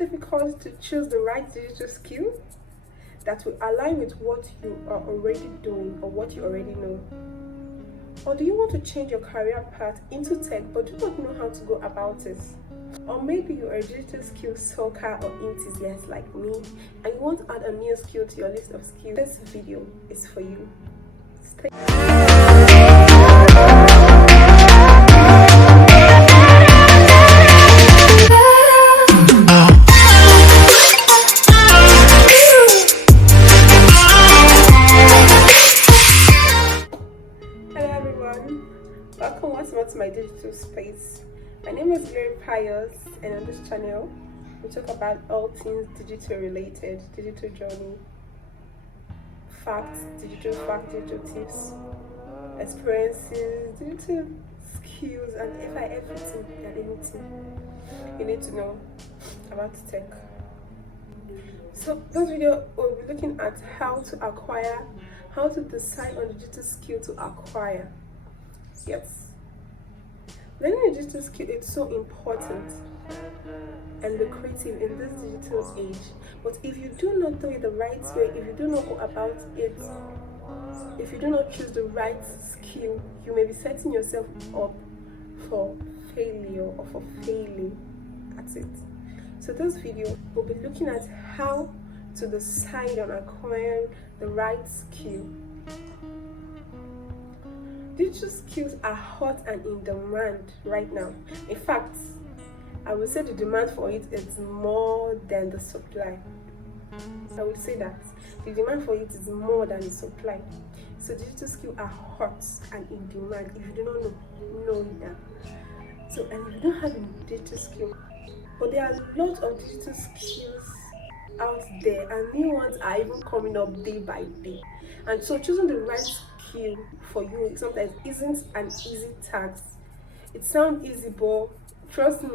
it difficult to choose the right digital skill that will align with what you are already doing or what you already know? Or do you want to change your career path into tech but do not know how to go about it? Or maybe you're a digital skills stalker or enthusiast like me and you want to add a new skill to your list of skills. This video is for you. Stay. Hello everyone, welcome once more to my digital space. My name is Glory Pius, and on this channel we talk about all things digital related, digital journey, facts, digital tips, experiences, digital skills, and everything and anything you need to know about tech. So this video will be looking at how to decide on the digital skill to acquire. Yes. Learning a digital skill is so important and lucrative in this digital age. But if you do not do it the right way, if you do not go about it, if you do not choose the right skill, you may be setting yourself up for failure or for failing at it. So this video will be looking at how to decide on acquiring the right skill. Digital skills are hot and in demand right now. In fact, I would say the demand for it is more than the supply. I would say that the demand for it is more than the supply. So digital skills are hot and in demand. If you do not know that. So, and if you don't have a digital skill, but there are a lot of digital skills out there, and new ones are even coming up day by day. And so choosing the right skill for you sometimes isn't an easy task. It sounds easy, but trust me,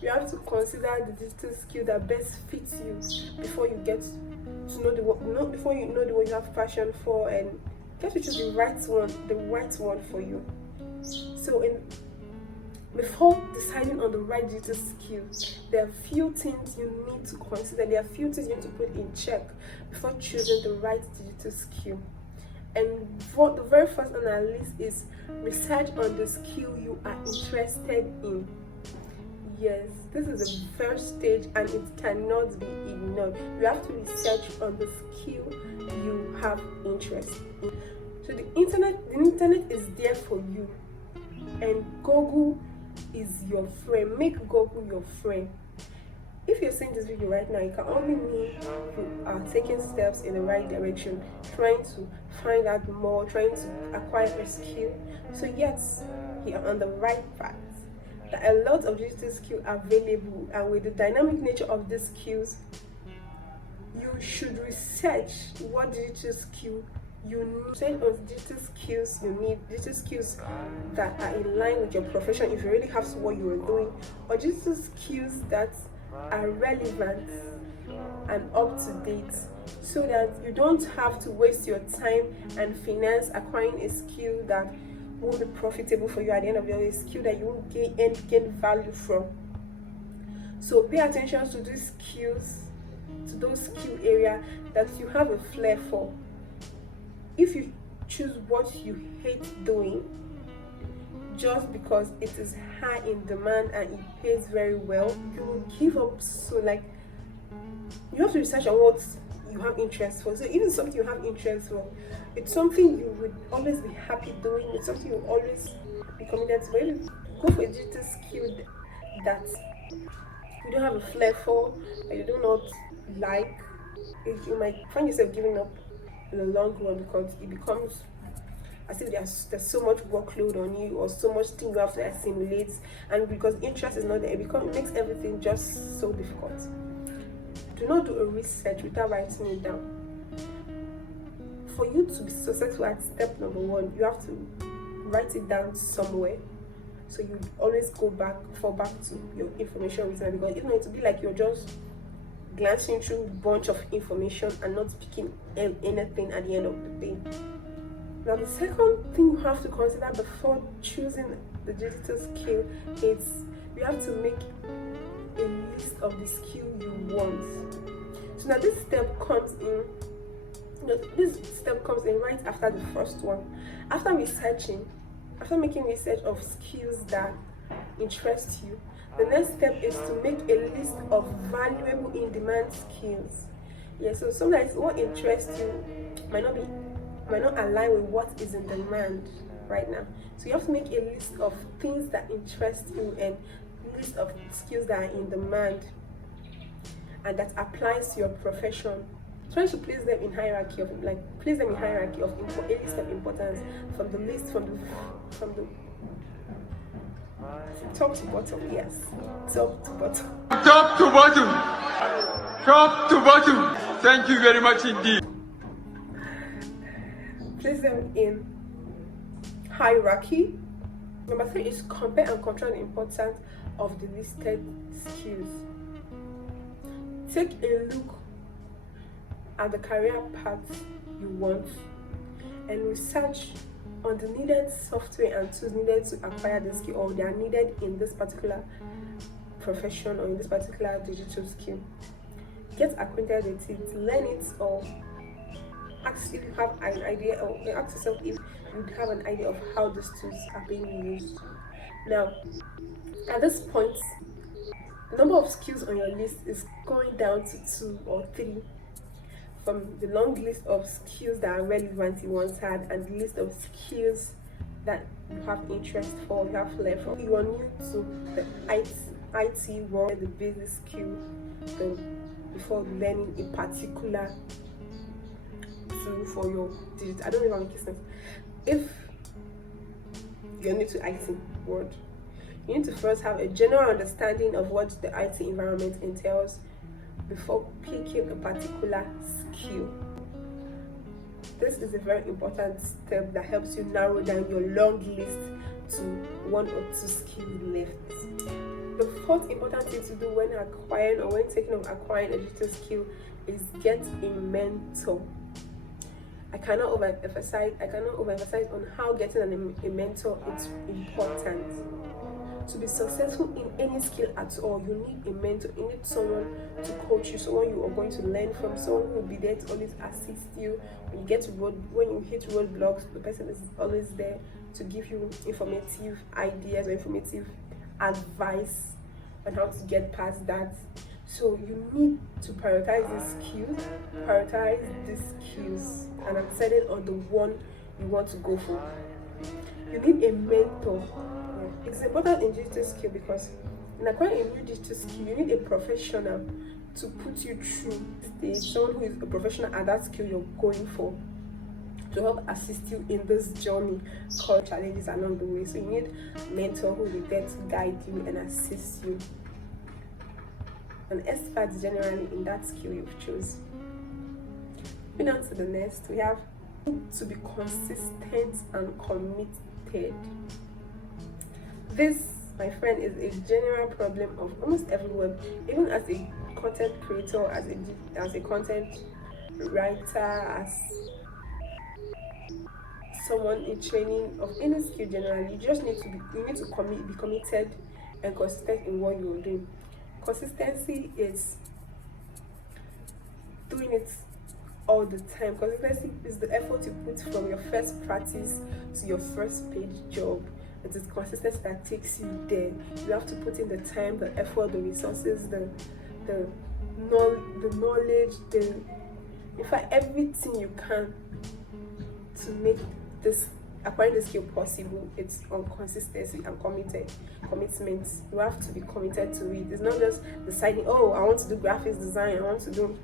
you have to consider the digital skill that best fits you before you get to know the one, before you know the one you have passion for, and get to choose the right one for you. So before deciding on the right digital skill, there are few things you need to consider. There are few things you need to put in check before choosing the right digital skill. And the very first on our list is research on the skill you are interested in. Yes, this is the first stage and it cannot be ignored. You have to research on the skill you have interest in. So the internet is there for you, and Google is your friend. Make Google your friend. If you're seeing this video right now, it can only mean you are taking steps in the right direction, trying to find out more, trying to acquire a skill. So yes, you're on the right path. There are a lot of digital skills available, and with the dynamic nature of these skills, you should research what digital skill you need. Research on digital skills you need, digital skills that are in line with your profession if you really have to what you are doing, or digital skills that are relevant and up to date, so that you don't have to waste your time and finance acquiring a skill that will be profitable for you at the end of the day, a skill that you will gain value from. So pay attention to these skills, to those skill areas that you have a flair for. If you choose what you hate doing just because it is high in demand and it pays very well, you will give up. So you have to research on what you have interest for. So even something you have interest for, it's something you would always be happy doing, it's something you will always be committed to. But if you go for a digital skill that you don't have a flair for, or you do not like, you might find yourself giving up in the long run, because it becomes as if there's so much workload on you, or so much thing you have to assimilate, and because interest is not there, it makes everything just so difficult. Do not do a research without writing it down. For you to be successful at step number one, you have to write it down somewhere, so you always fall back to your information written, because if not, it will be like you're just glancing through a bunch of information and not picking anything at the end of the day. Now, the second thing you have to consider before choosing the digital skill is you have to make a list of the skill you want. So now this step comes in. This step comes in right after the first one. After making research of skills that interest you, the next step is to make a list of valuable in-demand skills. Yeah, so sometimes what interests you might not align with what is in demand right now. So you have to make a list of things that interest you and list of skills that are in demand and that applies to your profession. Try to place them in hierarchy of a list of importance from the top to bottom. Yes, top to bottom. Top to bottom. Top to bottom. Thank you very much indeed. Place them in hierarchy. Number 3 is compare and contrast the importance of the listed skills. Take a look at the career path you want and research on the needed software and tools needed to acquire the skill, or they are needed in this particular profession or in this particular digital skill. Get acquainted with it, learn it, or ask if you have an idea, or ask yourself if you have an idea of how these tools are being used. Now, at this point, the number of skills on your list is going down to 2 or 3 from the long list of skills that are relevant you once had and the list of skills that you have interest for, you have flair for. You are new to the IT world, the basic skill before learning a particular tool for your digital. I don't know if I'm making sense. If you're new to IT world, you need to first have a general understanding of what the IT environment entails before picking a particular skill. This is a very important step that helps you narrow down your long list to 1 or 2 skills left. The 4th important thing to do when thinking of acquiring a digital skill is get a mentor. I cannot overemphasize on how getting a mentor is important. To be successful in any skill at all, you need a mentor. You need someone to coach you, someone you are going to learn from, someone who will be there to always assist you. When you hit roadblocks, the person is always there to give you informative ideas or informative advice on how to get past that. So you need to prioritize these skills, and I'm setting on the one you want to go for. You need a mentor. It's important in digital skill because in acquiring a new digital skill, you need a professional to put you through stage, someone who is a professional at that skill you're going for, to help assist you in this journey called challenges along the way. So you need a mentor who will be there to guide you and assist you. An expert generally in that skill you've chosen. Moving on to the next, we have to be consistent and committed. This, my friend, is a general problem of almost everyone, even as a content creator, as a content writer, as someone in training of any skill generally. You just need to be committed and consistent in what you're doing. Consistency is doing it all the time. Consistency is the effort you put from your first practice to your first paid job. It is consistency that takes you there. You have to put in the time, the effort, the resources, the knowledge, in fact, everything you can to make acquiring the skill possible. It's on consistency and commitment. You have to be committed to it. It's not just deciding, oh, I want to do graphics design, I want to do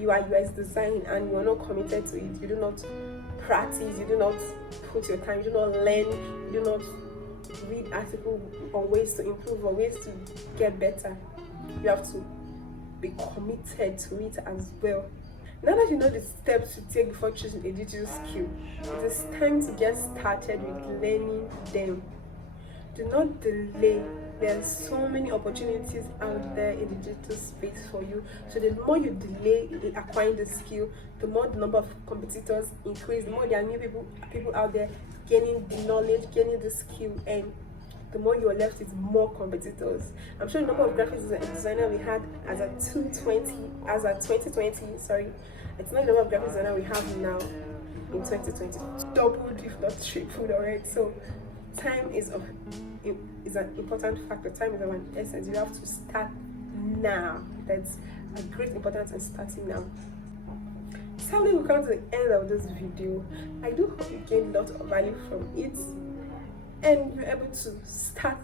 UI UX design, and you are not committed to it. You do not practice, you do not put your time, you do not learn, you do not read articles on ways to improve or ways to get better. You have to be committed to it as well. Now that you know the steps to take before choosing a digital skill, it is time to get started with learning them. Do not delay. There are so many opportunities out there in the digital space for you. So the more you delay in acquiring the skill, the more the number of competitors increase, the more there are new people out there gaining the knowledge, gaining the skill, and the more you're left with more competitors. I'm sure the number of graphics designer we had as at 2020, sorry, it's not the number of graphics designer we have now in 2020. Doubled, if not tripled already. So time is an important factor. Time is of an essence. You have to start now. That's a great importance in starting now. Sadly, we come to the end of this video. I do hope you gained a lot of value from it, and you're able to start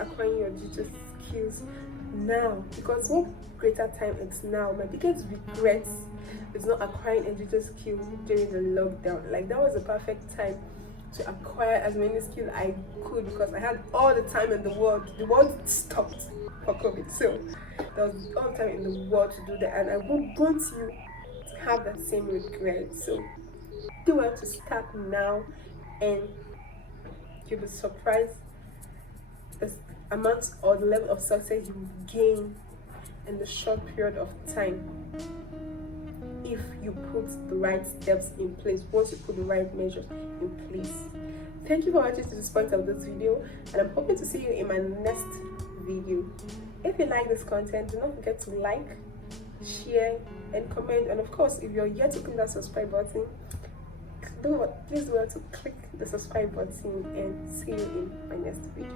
acquiring your digital skills now, because what greater time it's now. My biggest regret is not acquiring a digital skill during the lockdown. Like, that was the perfect time to acquire as many skills I could, because I had all the time in the world. The world stopped for COVID, so there was all the time in the world to do that, and I won't want you to have that same regret. So do well to start now, and you'll be surprised the amount or the level of success you gain in the short period of time if you put the right steps in place, once you put the right measures in place. Thank you for watching to this point of this video, and I'm hoping to see you in my next video. If you like this content, do not forget to like, share, and comment. And of course, if you're yet to click that subscribe button, please do well to click the subscribe button, and see you in my next video.